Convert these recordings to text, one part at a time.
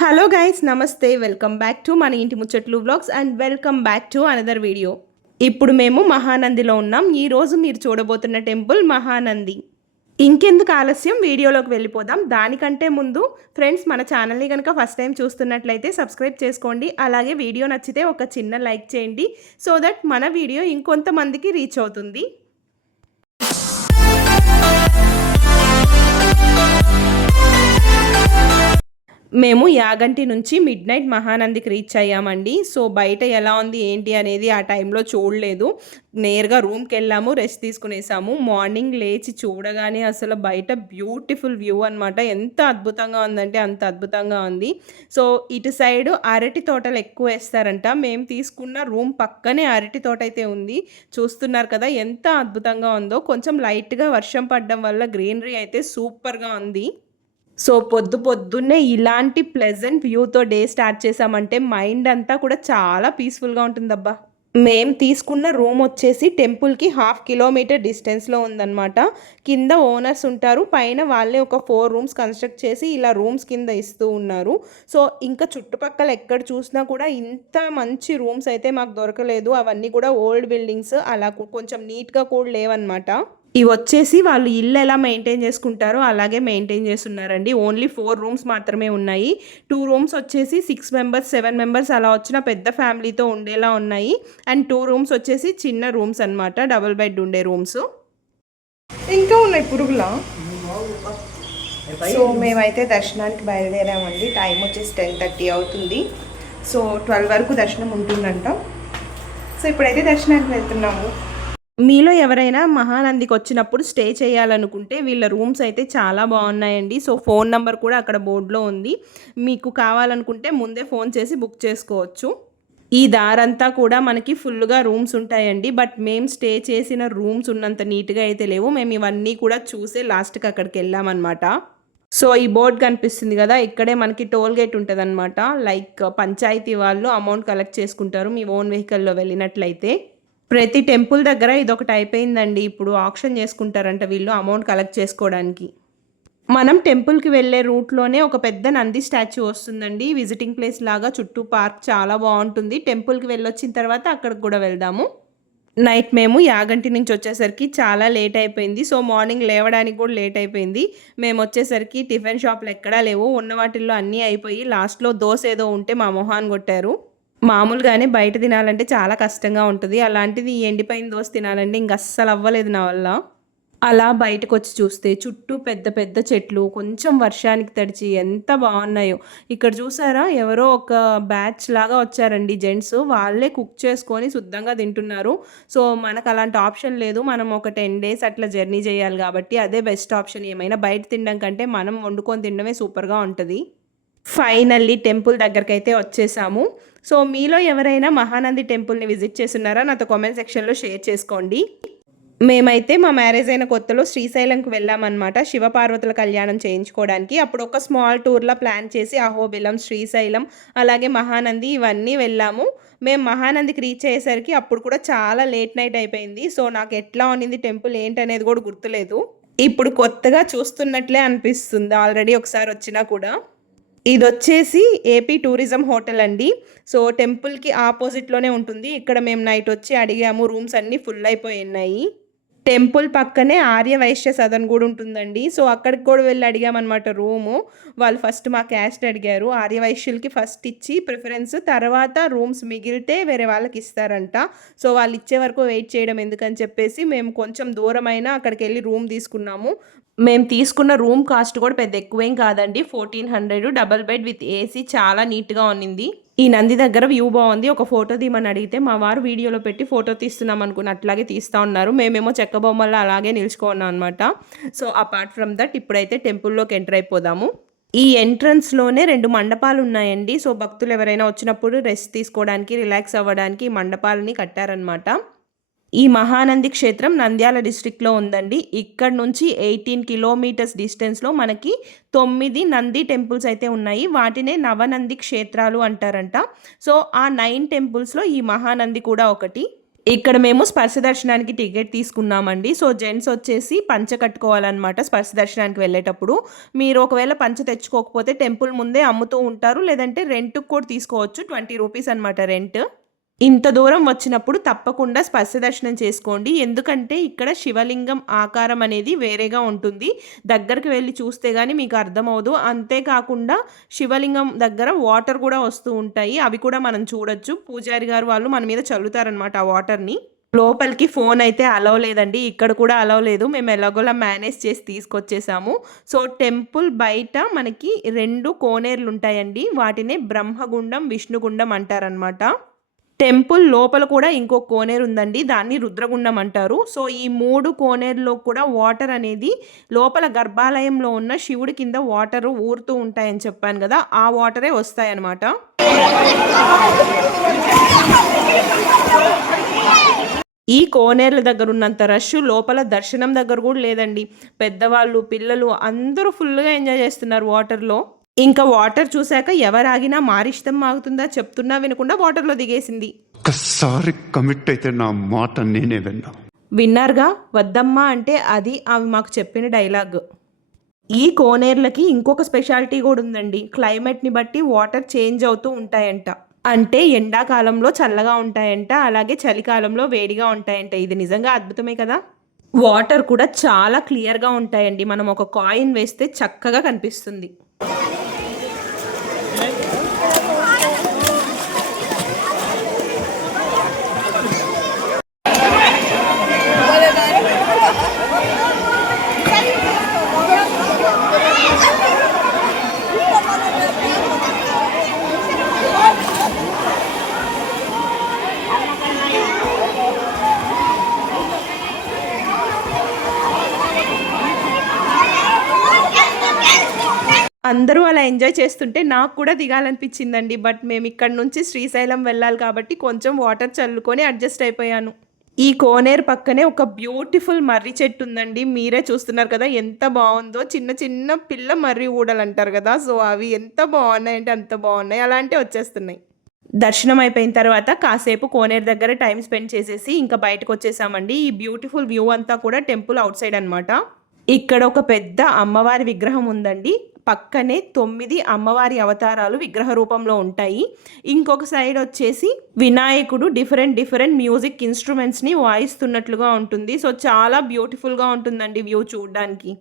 Hello guys నమస్తే welcome back to మన ఇంటి ముచ్చట్లు vlogs and welcome back to another video ఇప్పుడు మేము మహానందిలో ఉన్నాం. ఈరోజు మీరు చూడబోతున్న టెంపుల్ మహానంది. ఇంకెందుకు ఆలస్యం? వీడియోలోకి వెళ్ళిపోదాం. దానికంటే ముందు ఫ్రెండ్స్ మన ఛానల్ని కనుక ఫస్ట్ టైం చూస్తున్నట్లయితే సబ్స్క్రైబ్ చేసుకోండి. అలాగే వీడియో నచ్చితే ఒక చిన్న లైక్ చేయండి. సో దట్ మన వీడియో ఇంకొంతమందికి రీచ్ అవుతుంది. మేము యాగంటి నుంచి మిడ్ నైట్ మహానందికి రీచ్ అయ్యామండి. సో బయట ఎలా ఉంది ఏంటి అనేది ఆ టైంలో చూడలేదు. నేరుగా రూమ్కి వెళ్ళాము రెస్ట్ తీసుకునేసాము. మార్నింగ్ లేచి చూడగానే అసలు బయట బ్యూటిఫుల్ వ్యూ అనమాట ఎంత అద్భుతంగా ఉందంటే అంత అద్భుతంగా ఉంది. సో ఇటు సైడ్ అరటి తోటలు ఎక్కువ వేస్తారంట. మేము తీసుకున్న రూమ్ పక్కనే అరటి తోట అయితే ఉంది. చూస్తున్నారు కదా ఎంత అద్భుతంగా ఉందో. కొంచెం లైట్గా వర్షం పడడం వల్ల గ్రీనరీ అయితే సూపర్గా ఉంది. సో పొద్దు పొద్దున్నే ఇలాంటి ప్లెజెంట్ వ్యూతో డే స్టార్ట్ చేసామంటే మైండ్ అంతా కూడా చాలా పీస్ఫుల్గా ఉంటుందబ్బా. మేం తీసుకున్న రూమ్ వచ్చేసి టెంపుల్కి హాఫ్ కిలోమీటర్ డిస్టెన్స్లో ఉందన్నమాట. కింద ఓనర్స్ ఉంటారు పైన వాళ్ళే ఒక ఫోర్ రూమ్స్ కన్స్ట్రక్ట్ చేసి ఇలా రూమ్స్ కింద ఇస్తూ ఉన్నారు. సో ఇంకా చుట్టుపక్కల ఎక్కడ చూసినా కూడా ఇంత మంచి రూమ్స్ అయితే మాకు దొరకలేదు. అవన్నీ కూడా ఓల్డ్ బిల్డింగ్స్ అలా కొంచెం నీట్గా కూడా లేవన్నమాట. ఇవి వచ్చేసి వాళ్ళు ఇల్లు ఎలా మెయింటైన్ చేసుకుంటారో అలాగే మెయింటైన్ చేస్తున్నారండి. ఓన్లీ ఫోర్ రూమ్స్ మాత్రమే ఉన్నాయి. టూ రూమ్స్ వచ్చేసి సిక్స్ మెంబర్స్ సెవెన్ మెంబర్స్ అలా వచ్చిన పెద్ద ఫ్యామిలీతో ఉండేలా ఉన్నాయి. అండ్ టూ రూమ్స్ వచ్చేసి చిన్న రూమ్స్ అనమాట డబుల్ బెడ్ ఉండే రూమ్స్. ఇంకా ఉన్నాయి పురుగులా? సో మేమైతే దర్శనానికి బయలుదేరామండి. టైం వచ్చేసి టెన్ థర్టీ అవుతుంది. సో ట్వెల్వ్ వరకు దర్శనం ఉంటుందంట. సో ఇప్పుడైతే దర్శనానికి వెళ్తున్నాము. మీలో ఎవరైనా మహానందికి వచ్చినప్పుడు స్టే చేయాలనుకుంటే వీళ్ళ రూమ్స్ అయితే చాలా బాగున్నాయండి. సో ఫోన్ నెంబర్ కూడా అక్కడ బోర్డులో ఉంది. మీకు కావాలనుకుంటే ముందే ఫోన్ చేసి బుక్ చేసుకోవచ్చు. ఈ దారంతా కూడా మనకి ఫుల్గా రూమ్స్ ఉంటాయండి. బట్ మేము స్టే చేసిన రూమ్స్ ఉన్నంత నీట్గా అయితే లేవు. మేము ఇవన్నీ కూడా చూసే లాస్ట్కి అక్కడికి వెళ్ళామన్నమాట. సో ఈ బోర్డ్ కనిపిస్తుంది కదా ఇక్కడే మనకి టోల్ గేట్ ఉంటుంది లైక్ పంచాయతీ వాళ్ళు అమౌంట్ కలెక్ట్ చేసుకుంటారు మీ ఓన్ వెహికల్లో వెళ్ళినట్లయితే. ప్రతి టెంపుల్ దగ్గర ఇదొకటి అయిపోయిందండి. ఇప్పుడు ఆప్షన్ చేసుకుంటారంట వీళ్ళు అమౌంట్ కలెక్ట్ చేసుకోవడానికి. మనం టెంపుల్కి వెళ్ళే రూట్లోనే ఒక పెద్ద నంది స్టాచ్యూ వస్తుందండి. విజిటింగ్ ప్లేస్ లాగా చుట్టూ పార్క్ చాలా బాగుంటుంది. టెంపుల్కి వెళ్ళొచ్చిన తర్వాత అక్కడికి కూడా వెళ్దాము. నైట్ మేము యాగంటి నుంచి వచ్చేసరికి చాలా లేట్ అయిపోయింది. సో మార్నింగ్ లేవడానికి కూడా లేట్ అయిపోయింది. మేము వచ్చేసరికి టిఫిన్ షాప్లు ఎక్కడా లేవు. ఉన్న వాటిల్లో అన్నీ అయిపోయి లాస్ట్లో దోశ ఏదో ఉంటే మా మొహాన్ కొట్టారు. మామూలుగానే బయట తినాలంటే చాలా కష్టంగా ఉంటుంది. అలాంటిది ఎండిపోయిన దోశ తినాలంటే ఇంక అస్సలు అవ్వలేదు నా వల్ల. అలా బయటకు వచ్చి చూస్తే చుట్టూ పెద్ద పెద్ద చెట్లు కొంచెం వర్షానికి తడిచి ఎంత బాగున్నాయో. ఇక్కడ చూసారా? ఎవరో ఒక బ్యాచ్ లాగా వచ్చారండి జెంట్స్. వాళ్ళే కుక్ చేసుకొని శుద్ధంగా తింటున్నారు. సో మనకు అలాంటి ఆప్షన్ లేదు. మనం ఒక టెన్ డేస్ అట్లా జర్నీ చేయాలి కాబట్టి అదే బెస్ట్ ఆప్షన్. ఏమైనా బయట తినడం కంటే మనం వండుకొని తినడమే సూపర్గా ఉంటుంది. ఫైనల్లీ టెంపుల్ దగ్గరికి అయితే వచ్చేసాము. సో మీలో ఎవరైనా మహానంది టెంపుల్ని విజిట్ చేస్తున్నారా? నాతో కామెంట్ సెక్షన్లో షేర్ చేసుకోండి. మేమైతే మా మ్యారేజ్ అయిన కొత్తలో శ్రీశైలంకి వెళ్ళామన్నమాట. శివపార్వతుల కళ్యాణం చేయించుకోవడానికి. అప్పుడు ఒక స్మాల్ టూర్లో ప్లాన్ చేసి అహోబిలం శ్రీశైలం అలాగే మహానంది ఇవన్నీ వెళ్ళాము. మేము మహానందికి రీచ్ అయ్యేసరికి అప్పుడు కూడా చాలా లేట్ నైట్ అయిపోయింది. సో నాకు ఎట్లా ఉన్నింది టెంపుల్ ఏంటనేది కూడా గుర్తులేదు. ఇప్పుడు కొత్తగా చూస్తున్నట్లే అనిపిస్తుంది. ఆల్రెడీ ఒకసారి వచ్చినా కూడా. ఇది వచ్చేసి ఏపీ టూరిజం హోటల్ అండి. సో టెంపుల్కి ఆపోజిట్లోనే ఉంటుంది. ఇక్కడ మేము నైట్ వచ్చి అడిగాము రూమ్స్ అన్నీ ఫుల్ అయిపోయి ఉన్నాయి. టెంపుల్ పక్కనే ఆర్య వైశ్య సదన్ కూడా ఉంటుందండి. సో అక్కడికి కూడా వెళ్ళి అడిగామన్నమాట రూము. వాళ్ళు ఫస్ట్ మా క్యాస్ట్ అడిగారు. ఆర్య వైశ్యులకి ఫస్ట్ ఇచ్చి ప్రిఫరెన్స్ తర్వాత రూమ్స్ మిగిలితే వేరే వాళ్ళకి ఇస్తారంట. సో వాళ్ళు ఇచ్చే వరకు వెయిట్ చేయడం ఎందుకని చెప్పేసి మేము కొంచెం దూరమైన అక్కడికి వెళ్ళి రూమ్ తీసుకున్నాము. మేము తీసుకున్న రూమ్ కాస్ట్ కూడా పెద్ద ఎక్కువేం కాదండి. Fourteen hundred double bed with AC చాలా నీట్గా ఉన్నింది. ఈ నంది దగ్గర వ్యూ బాగుంది. ఒక ఫోటో తీయమని అడిగితే మా వారు వీడియోలో పెట్టి ఫోటో తీస్తున్నాం అనుకుని అట్లాగే తీస్తూ ఉన్నారు. మేమేమో చెక్క బొమ్మల్లో అలాగే నిలుచుకున్నాం అనమాట సో అపార్ట్ ఫ్రమ్ దట్ ఇప్పుడైతే టెంపుల్లోకి ఎంటర్ అయిపోదాము. ఈ ఎంట్రన్స్లోనే రెండు మండపాలు ఉన్నాయండి. సో భక్తులు ఎవరైనా వచ్చినప్పుడు రెస్ట్ తీసుకోవడానికి రిలాక్స్ అవ్వడానికి ఈ మండపాలని కట్టారనమాట ఈ మహానంది క్షేత్రం నంద్యాల డిస్ట్రిక్ట్లో ఉందండి. ఇక్కడ నుంచి ఎయిటీన్ కిలోమీటర్స్ డిస్టెన్స్లో మనకి తొమ్మిది నంది టెంపుల్స్ అయితే ఉన్నాయి. వాటినే నవనంది క్షేత్రాలు అంటారంట. సో ఆ నైన్ టెంపుల్స్లో ఈ మహానంది కూడా ఒకటి. ఇక్కడ మేము స్పర్శ దర్శనానికి టికెట్ తీసుకున్నామండి. సో జెంట్స్ వచ్చేసి పంచ కట్టుకోవాలన్నమాట స్పర్శ దర్శనానికి వెళ్ళేటప్పుడు. మీరు ఒకవేళ పంచ తెచ్చుకోకపోతే టెంపుల్ ముందే అమ్ముతూ ఉంటారు. లేదంటే రెంట్కి కూడా తీసుకోవచ్చు. ట్వంటీ రూపీస్ అనమాట రెంట్. ఇంత దూరం వచ్చినప్పుడు తప్పకుండా స్పర్శ దర్శనం చేసుకోండి. ఎందుకంటే ఇక్కడ శివలింగం ఆకారం అనేది వేరేగా ఉంటుంది. దగ్గరికి వెళ్ళి చూస్తే కానీ మీకు అర్థమవుదు. అంతేకాకుండా శివలింగం దగ్గర వాటర్ కూడా వస్తూ ఉంటాయి. అవి కూడా మనం చూడొచ్చు. పూజారి గారు వాళ్ళు మన మీద చల్లుతారనమాట ఆ వాటర్ని లోపలికి ఫోన్ అయితే అలవ్ లేదండి. ఇక్కడ కూడా అలవ్ లేదు. మేము ఎలాగోలా మేనేజ్ చేసి తీసుకొచ్చేసాము. సో టెంపుల్ బయట మనకి రెండు కోనేర్లు ఉంటాయండి వాటినే బ్రహ్మగుండం విష్ణుగుండం అంటారనమాట టెంపుల్ లోపల కూడా ఇంకో కోనేరు ఉందండి. దాన్ని రుద్రగుండం అంటారు. సో ఈ మూడు కోనేరులో కూడా వాటర్ అనేది లోపల గర్భాలయంలో ఉన్న శివుడి కింద వాటర్ ఊరుతూ ఉంటాయని చెప్పాను కదా ఆ వాటరే వస్తాయన్నమాట. ఈ కోనేర్ల దగ్గర ఉన్నంత రష్ లోపల దర్శనం దగ్గర కూడా లేదండి. పెద్దవాళ్ళు పిల్లలు అందరూ ఫుల్గా ఎంజాయ్ చేస్తున్నారు వాటర్లో. ఇంకా వాటర్ చూశాక ఎవరు ఆగినా మారిష్టం ఆగుతుందా చెప్తున్నా వినకుండా వాటర్లో దిగేసింది. ఒక్కసారి కమిట్ అయితే నా మాట నేనే విన్నా. విన్నారుగా? వద్దమ్మా అంటే అది ఆమె మాకు చెప్పిన డైలాగ్. ఈ కోనేర్లకి ఇంకొక స్పెషాలిటీ కూడా ఉందండి. క్లైమేట్ని బట్టి వాటర్ చేంజ్ అవుతూ ఉంటాయంట. అంటే ఎండాకాలంలో చల్లగా ఉంటాయంట అలాగే చలికాలంలో వేడిగా ఉంటాయంట. ఇది నిజంగా అద్భుతమే కదా? వాటర్ కూడా చాలా క్లియర్గా ఉంటాయండి. మనం ఒక కాయిన్ వేస్తే చక్కగా కనిపిస్తుంది. అందరూ అలా ఎంజాయ్ చేస్తుంటే నాకు కూడా దిగాలనిపించిందండి. బట్ మేము ఇక్కడ నుంచి శ్రీశైలం వెళ్ళాలి కాబట్టి కొంచెం వాటర్ చల్లుకొని అడ్జస్ట్ అయిపోయాను. ఈ కోనేరు పక్కనే ఒక బ్యూటిఫుల్ మర్రి చెట్టు ఉందండి. మీరే చూస్తున్నారు కదా ఎంత బాగుందో. చిన్న చిన్న పిల్ల మర్రి ఊడలు అంటారు కదా సో అవి ఎంత బాగున్నాయి అంటే అంత బాగున్నాయి. అలాంటి వచ్చేస్తున్నాయి. దర్శనం అయిపోయిన తర్వాత కాసేపు కోనేరు దగ్గర టైం స్పెండ్ చేసేసి ఇంకా బయటకు వచ్చేసామండి. ఈ బ్యూటిఫుల్ వ్యూ అంతా కూడా టెంపుల్ అవుట్ సైడ్ అనమాట ఇక్కడ ఒక పెద్ద అమ్మవారి విగ్రహం ఉందండి. పక్కనే తొమ్మిది అమ్మవారి అవతారాలు విగ్రహ రూపంలో ఉంటాయి. ఇంకొక సైడ్ వచ్చేసి వినాయకుడు డిఫరెంట్ డిఫరెంట్ మ్యూజిక్ ఇన్స్ట్రుమెంట్స్ని వాయిస్తున్నట్లుగా ఉంటుంది. సో చాలా బ్యూటిఫుల్గా ఉంటుందండి వ్యూ చూడడానికి.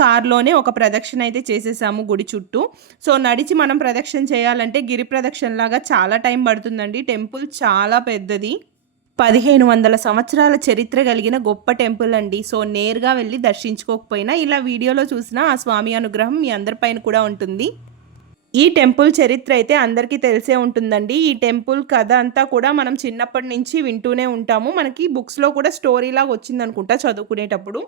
కార్లోనే ఒక ప్రదక్షిణ అయితే చేసేసాము గుడి చుట్టూ. సో నడిచి మనం ప్రదక్షిణ చేయాలంటే గిరి ప్రదక్షిణ లాగా చాలా టైం పడుతుందండి. టెంపుల్ చాలా పెద్దది. పదిహేను వందల సంవత్సరాల చరిత్ర కలిగిన గొప్ప టెంపుల్ అండి. సో నేరుగా వెళ్ళి దర్శించుకోకపోయినా ఇలా వీడియోలో చూసిన ఆ స్వామి అనుగ్రహం మీ అందరిపైన కూడా ఉంటుంది. ఈ టెంపుల్ చరిత్ర అయితే అందరికీ తెలిసే ఉంటుందండి. ఈ టెంపుల్ కథ అంతా కూడా మనం చిన్నప్పటి నుంచి వింటూనే ఉంటాము. మనకి బుక్స్లో కూడా స్టోరీలాగా వచ్చిందనుకుంటా వచ్చింది అనుకుంటా చదువుకునేటప్పుడు.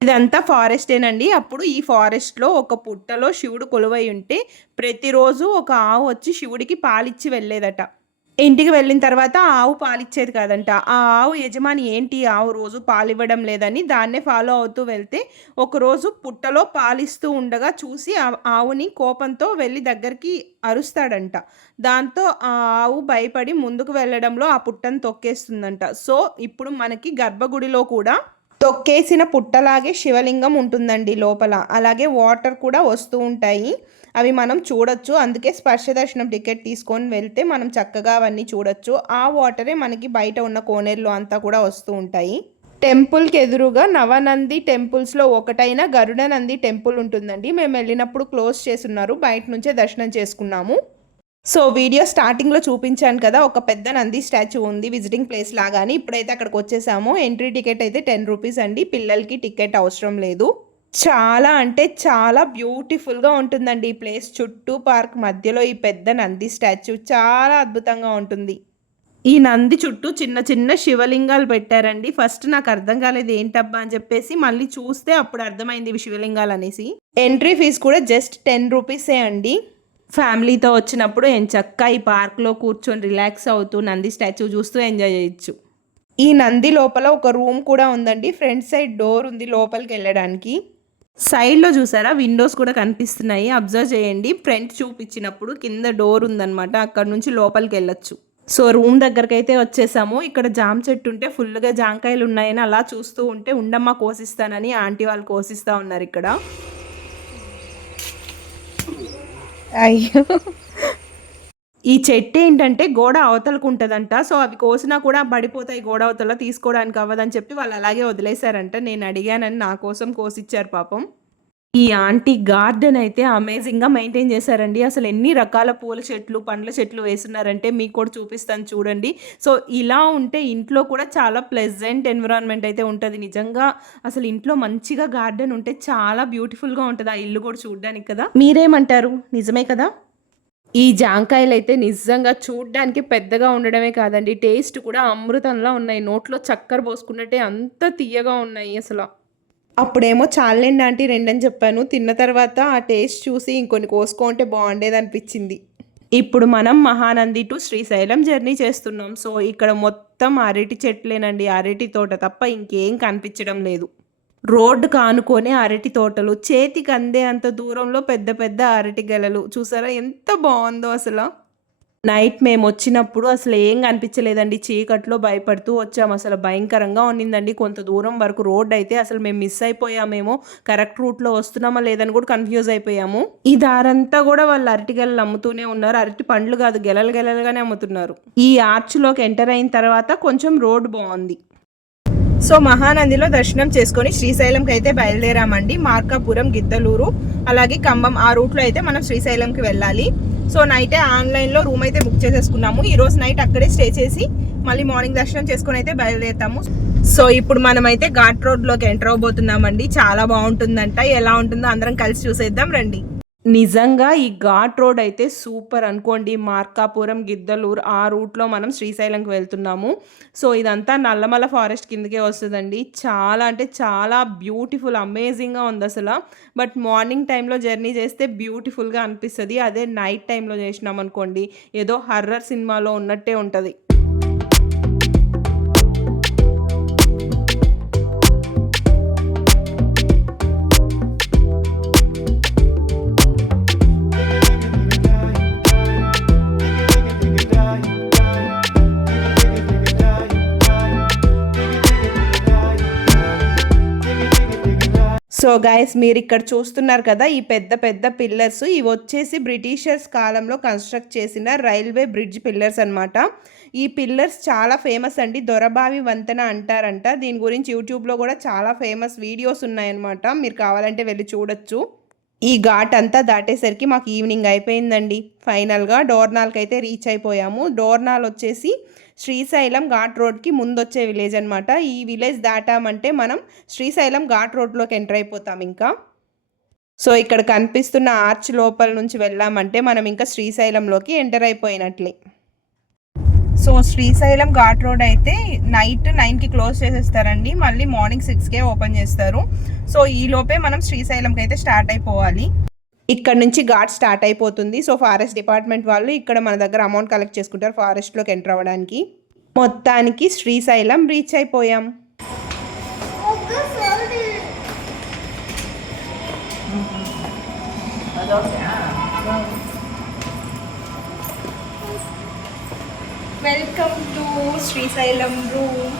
ఇదంతా ఫారెస్టేనండి అప్పుడు ఈ ఫారెస్ట్లో ఒక పుట్టలో శివుడు కొలువై ఉంటే ప్రతిరోజు ఒక ఆవు వచ్చి శివుడికి పాలిచ్చి వెళ్ళేదట. ఇంటికి వెళ్ళిన తర్వాత ఆ ఆవు పాలిచ్చేది కాదంట. ఆ ఆవు యజమాని ఏంటి? ఆవు రోజు పాలివ్వడం లేదని దాన్నే ఫాలో అవుతూ వెళ్తే ఒకరోజు పుట్టలో పాలిస్తూ ఉండగా చూసి ఆ ఆవుని కోపంతో వెళ్ళి దగ్గరికి అరుస్తాడంట. దాంతో ఆ ఆవు భయపడి ముందుకు వెళ్ళడంలో ఆ పుట్టను తొక్కేస్తుందంట. సో ఇప్పుడు మనకి గర్భగుడిలో కూడా తొక్కేసిన పుట్టలాగే శివలింగం ఉంటుందండి లోపల. అలాగే వాటర్ కూడా వస్తూ ఉంటాయి. అవి మనం చూడొచ్చు. అందుకే స్పర్శ దర్శనం టికెట్ తీసుకొని వెళ్తే మనం చక్కగా అవన్నీ చూడొచ్చు. ఆ వాటరే మనకి బయట ఉన్న కోనేరులో అంతా కూడా వస్తూ ఉంటాయి. టెంపుల్కి ఎదురుగా నవనంది టెంపుల్స్లో ఒకటైన గరుడ నంది టెంపుల్ ఉంటుందండి. మేము వెళ్ళినప్పుడు క్లోజ్ చేసున్నారు బయట నుంచే దర్శనం చేసుకున్నాము. సో వీడియో స్టార్టింగ్లో చూపించాను కదా ఒక పెద్ద నంది స్టాచ్యూ ఉంది విజిటింగ్ ప్లేస్ లాగాని. ఇప్పుడైతే అక్కడికి వచ్చేసాము. ఎంట్రీ టికెట్ అయితే టెన్ రూపీస్ అండి. పిల్లలకి టికెట్ అవసరం లేదు. చాలా అంటే చాలా బ్యూటిఫుల్గా ఉంటుందండి ఈ ప్లేస్ చుట్టూ పార్క్ మధ్యలో ఈ పెద్ద నంది స్టాచ్యూ చాలా అద్భుతంగా ఉంటుంది. ఈ నంది చుట్టూ చిన్న చిన్న శివలింగాలు పెట్టారండి. ఫస్ట్ నాకు అర్థం కాలేదు ఏంటబ్బా అని చెప్పేసి మళ్ళీ చూస్తే అప్పుడు అర్థమైంది ఇవి శివలింగాలు అనేసి. ఎంట్రీ ఫీజు కూడా జస్ట్ టెన్ రూపీసే అండి. ఫ్యామిలీతో వచ్చినప్పుడు చక్క ఈ పార్క్లో కూర్చొని రిలాక్స్ అవుతూ నంది స్టాచ్యూ చూస్తూ ఎంజాయ్ చేయొచ్చు. ఈ నంది లోపల ఒక రూమ్ కూడా ఉందండి. ఫ్రంట్ సైడ్ డోర్ ఉంది లోపలికి వెళ్ళడానికి. సైడ్లో చూసారా? విండోస్ కూడా కనిపిస్తున్నాయి. అబ్జర్వ్ చేయండి. ఫ్రంట్ చూపించినప్పుడు కింద డోర్ ఉందన్నమాట. అక్కడ నుంచి లోపలికి వెళ్ళొచ్చు. సో రూమ్ దగ్గరికి అయితే వచ్చేసాము. ఇక్కడ జామ చెట్టు ఉంటే ఫుల్గా జాంకాయలు ఉన్నాయని అలా చూస్తూ ఉంటే ఉండమ్మ కోసిస్తానని ఆంటీ వాళ్ళు కోసిస్తా ఉన్నారు ఇక్కడ. అయ్యో. ఈ చెట్టు ఏంటంటే గోడ అవతలకు ఉంటుందంట. సో అవి కోసినా కూడా పడిపోతాయి గోడ అవతల తీసుకోవడానికి అవ్వదని చెప్పి వాళ్ళు అలాగే వదిలేశారంట. నేను అడిగానని నా కోసం కోసిచ్చారు పాపం. ఈ ఆంటీ గార్డెన్ అయితే అమేజింగ్గా మెయింటైన్ చేశారండి. అసలు ఎన్ని రకాల పూల చెట్లు పండ్ల చెట్లు వేస్తున్నారంటే మీకు కూడా చూపిస్తాను చూడండి. సో ఇలా ఉంటే ఇంట్లో కూడా చాలా ప్లెజెంట్ ఎన్విరాన్మెంట్ అయితే ఉంటుంది. నిజంగా అసలు ఇంట్లో మంచిగా గార్డెన్ ఉంటే చాలా బ్యూటిఫుల్గా ఉంటుంది. ఆ ఇల్లు కూడా చూడడానికి కదా? మీరేమంటారు? నిజమే కదా? ఈ జాంకాయలు అయితే నిజంగా చూడ్డానికి పెద్దగా ఉండడమే కాదండి. టేస్ట్ కూడా అమృతంలా ఉన్నాయి. నోట్లో చక్కెర పోసుకున్నట్టే అంత తీయగా ఉన్నాయి అసలు. అప్పుడేమో చాలండి ఆంటీ రెండని చెప్పాను. తిన్న తర్వాత ఆ టేస్ట్ చూసి ఇంకొన్ని కోసుకుంటే బాగుండేది అనిపించింది ఇప్పుడు మనం మహానంది టు శ్రీశైలం జర్నీ చేస్తున్నాం. సో ఇక్కడ మొత్తం అరటి చెట్లేనండి. అరటి తోట తప్ప ఇంకేం కనిపించడం లేదు. రోడ్డు కానుకొని అరటి తోటలు చేతికి అందే అంత దూరంలో పెద్ద పెద్ద అరటి గెలలు. చూసారా ఎంత బాగుందో అసలు. నైట్ మేము వచ్చినప్పుడు అసలు ఏం కనిపించలేదండి. చీకట్లో భయపడుతూ వచ్చాము. అసలు భయంకరంగా ఉన్నిందండి. కొంత దూరం వరకు రోడ్ అయితే అసలు మేము మిస్ అయిపోయామేమో. కరెక్ట్ రూట్లో వస్తున్నామా లేదని కూడా కన్ఫ్యూజ్ అయిపోయాము. ఈ దారంతా కూడా వాళ్ళు అరటి గెలలు అమ్ముతూనే ఉన్నారు. అరటి పండ్లు కాదు గెలలు గెలలుగానే అమ్ముతున్నారు. ఈ ఆర్చ్లోకి ఎంటర్ అయిన తర్వాత కొంచెం రోడ్ బాగుంది. సో మహానందిలో దర్శనం చేసుకొని శ్రీశైలంకి అయితే బయలుదేరామండి. మార్కాపురం గిద్దలూరు అలాగే ఖమ్మం. ఆ రూట్లో అయితే మనం శ్రీశైలంకి వెళ్ళాలి. సో నైట్ ఆన్లైన్లో రూమ్ అయితే బుక్ చేసేసుకున్నాము. ఈ రోజు నైట్ అక్కడే స్టే చేసి మళ్ళీ మార్నింగ్ దర్శనం చేసుకుని అయితే బయలుదేరుతాము. సో ఇప్పుడు మనం అయితే ఘాట్ రోడ్లోకి ఎంటర్ అవబోతున్నామండి చాలా బాగుంటుందంట. ఎలా ఉంటుందో అందరం కలిసి చూసేద్దాం రండి. నిజంగా ఈ ఘాట్ రోడ్ అయితే సూపర్ అనుకోండి. మార్కాపురం గిద్దలూరు ఆ రూట్లో మనం శ్రీశైలంకి వెళ్తున్నాము. సో ఇదంతా నల్లమల ఫారెస్ట్ కిందకే వస్తుందండి. చాలా అంటే చాలా బ్యూటిఫుల్ అమేజింగ్గా ఉంది అసలు. బట్ మార్నింగ్ టైంలో జర్నీ చేస్తే బ్యూటిఫుల్గా అనిపిస్తుంది. అదే నైట్ టైంలో చేసినాం అనుకోండి ఏదో హర్రర్ సినిమాలో ఉన్నట్టే ఉంటుంది. సో గాయస్ మీరు ఇక్కడ చూస్తున్నారు కదా ఈ పెద్ద పెద్ద పిల్లర్స్ ఇవి వచ్చేసి బ్రిటిషర్స్ కాలంలో కన్స్ట్రక్ట్ చేసిన రైల్వే బ్రిడ్జ్ పిల్లర్స్ అనమాట ఈ పిల్లర్స్ చాలా ఫేమస్ అండి దొరబావి వంతెన అంటారంట. దీని గురించి యూట్యూబ్లో కూడా చాలా ఫేమస్ వీడియోస్ ఉన్నాయన్నమాట. మీరు కావాలంటే వెళ్ళి చూడొచ్చు. ఈ ఘాట్ అంతా దాటేసరికి మాకు ఈవినింగ్ అయిపోయిందండి. ఫైనల్గా డోర్నాల్కి అయితే రీచ్ అయిపోయాము. డోర్నాల్ వచ్చేసి శ్రీశైలం ఘాట్ రోడ్కి ముందొచ్చే విలేజ్ అనమాట ఈ విలేజ్ దాటామంటే మనం శ్రీశైలం ఘాట్ రోడ్లోకి ఎంటర్ అయిపోతాం ఇంకా. సో ఇక్కడ కనిపిస్తున్న ఆర్చ్ లోపల నుంచి వెళ్ళామంటే మనం ఇంకా శ్రీశైలంలోకి ఎంటర్ అయిపోయినట్లే. సో శ్రీశైలం ఘాట్ రోడ్ అయితే నైట్ నైన్కి క్లోజ్ చేసేస్తారండి. మళ్ళీ మార్నింగ్ సిక్స్కే ఓపెన్ చేస్తారు. సో ఈ లోపే మనం శ్రీశైలంకి అయితే స్టార్ట్ అయిపోవాలి. ఇక్కడ నుంచి ఘాట్ స్టార్ట్ అయిపోతుంది. సో ఫారెస్ట్ డిపార్ట్మెంట్ వాళ్ళు ఇక్కడ మన దగ్గర అమౌంట్ కలెక్ట్ చేసుకుంటారు ఫారెస్ట్లోకి ఎంటర్ అవ్వడానికి. మొత్తానికి శ్రీశైలం రీచ్ అయిపోయాం. Welcome to Srisailam room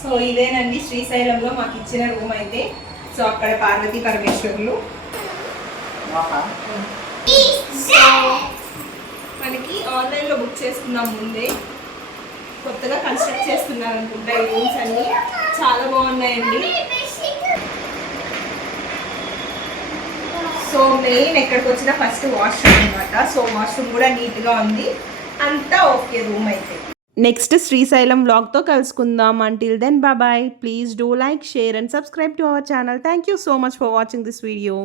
so ఇదేనండి శ్రీశైలంలో మాకు ఇచ్చిన రూమ్ అయితే. సో అక్కడ పార్వతీ పరమేశ్వరులు. సో మనకి ఆన్లైన్లో బుక్ చేసుకున్నాం ముందే. కొత్తగా కన్స్ట్రక్ట్ చేస్తున్నారు అనుకుంటా ఈ రూమ్స్ అన్ని. చాలా బాగున్నాయండి. సో మెయిన్ ఎక్కడికి వచ్చినా ఫస్ట్ వాష్రూమ్ అనమాట సో వాష్రూమ్ కూడా నీట్గా ఉంది. అంతా ఓకే రూమ్ అయితే. నెక్స్ట్ శ్రీశైలం వ్లాగ్తో కలుసుకుందాం. Until then bye please do like share and subscribe to our channel thank you so much for watching this video